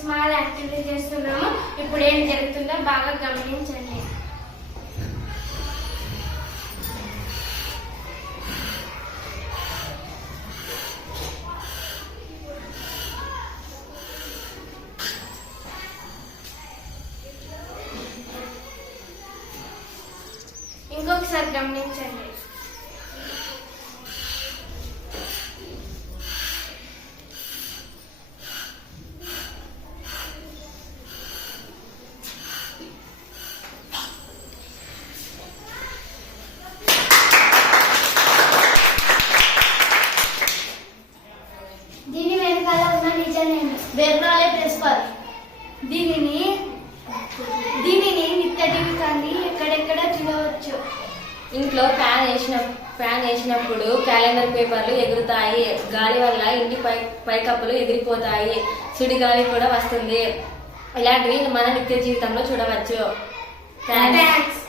Small activity చేస్తున్నాము. ఇప్పుడు ఏం జరుగుతుందో బాగా గమనించండి. ఇంకొకసారి గమనించండి. దీని వెనకాల ఉన్న నిజమేమి? బెర్నాలే ప్రిన్సిపల్. దీనిని నిత్య జీవితాన్ని ఎక్కడెక్కడ చూడవచ్చు. ఇంట్లో ఫ్యాన్ వేసినప్పుడు క్యాలెండర్ పేపర్లు ఎగురుతాయి. గాలి వల్ల ఇంటి పైకప్పులు ఎగిరిపోతాయి. సుడిగాలి కూడా వస్తుంది. ఇలాంటివి మన నిత్య జీవితంలో చూడవచ్చు. థాంక్స్.